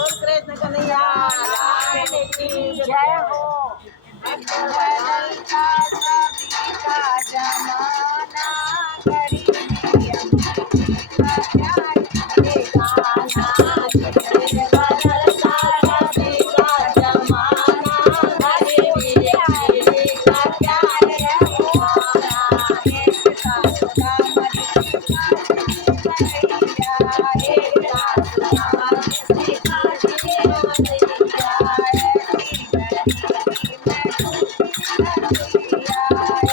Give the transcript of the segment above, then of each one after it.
बोल कृष्ण कन्हैया लाल की जय हो। बदल का सभी का जमाना, गरीबी अमीरी का क्या ठिकाना। बदलता सभी का जमाना, गरीबी अमीरी का क्या है ठिकाना। एक साथ दामन की काशी मैया, एक साथ दामन की काशी मैया। ऐसी गरीबी में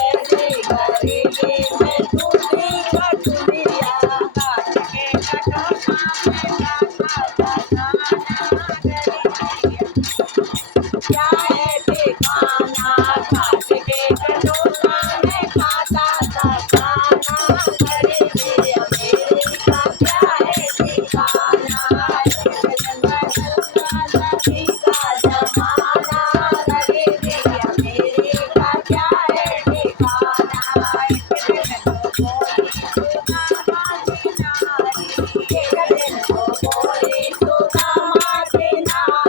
ऐसी गरीबी में टूटी कटुरिया, काट के कटोरा में खाता था खाना, गरीबी क्या है ठिकाना। काट के कटोरा में खाता था खाना, गरीबी अमीरी का क्या है ठिकाना। बदलता सभी का जमाना, गरीबी अमीरी का क्या है ठिकाना। एक दिन तो बोली सुदामा की नारी,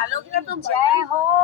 डालोगे ना तुम जय हो।